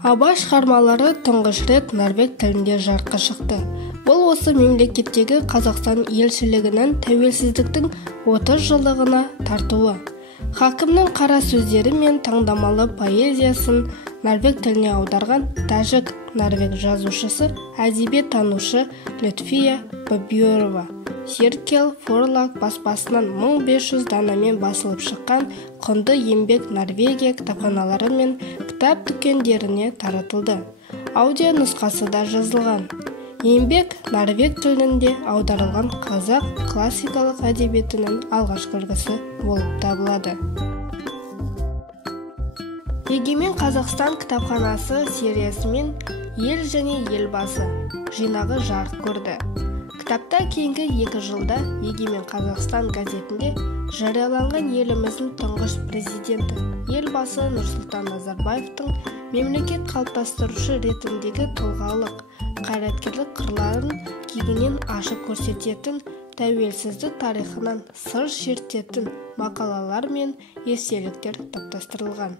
Абай шығармалары тұңғыш рет норвег тілінде жарыққа шықты. Бұл осы мемлекеттегі Қазақстан елшілігінің тәуелсіздіктің 30 жылдығына тартуы. Хакімнің қара сөздері мен таңдамалы поэзиясын норвег тіліне аударған тәжік-норвег жазушысы, әдебиет танушы Лютфия Бабиорова Серкел Форлаг баспасынан 1500 данамен басылып шыққан құнды еңбек Норвегия кітапханалары мен кітап дүкендеріне таратылды. Аудио нұсқасы да жазылған. Еңбек норвег тілінде аударылған қазақ классикалық әдебиетінің алғашқы үлгісі болып табылады. Егемен Қазақстан кітапханасы сериясымен ел және елбасы жинағы жарық көрді. Кітапта кейінгі 2 жылда Егемен Қазақстан газетінде жарияланған еліміздің тұңғыш президенті елбасы Нұрсұлтан Назарбаевтың мемлекет қалыптастырушы ретіндегі тұлғалық, қайраткерлік қырларын кеңінен ашып көрсететін, тәуелсіздік тарихынан сыр шертетін мақалалар мен естеліктер топтастырылған.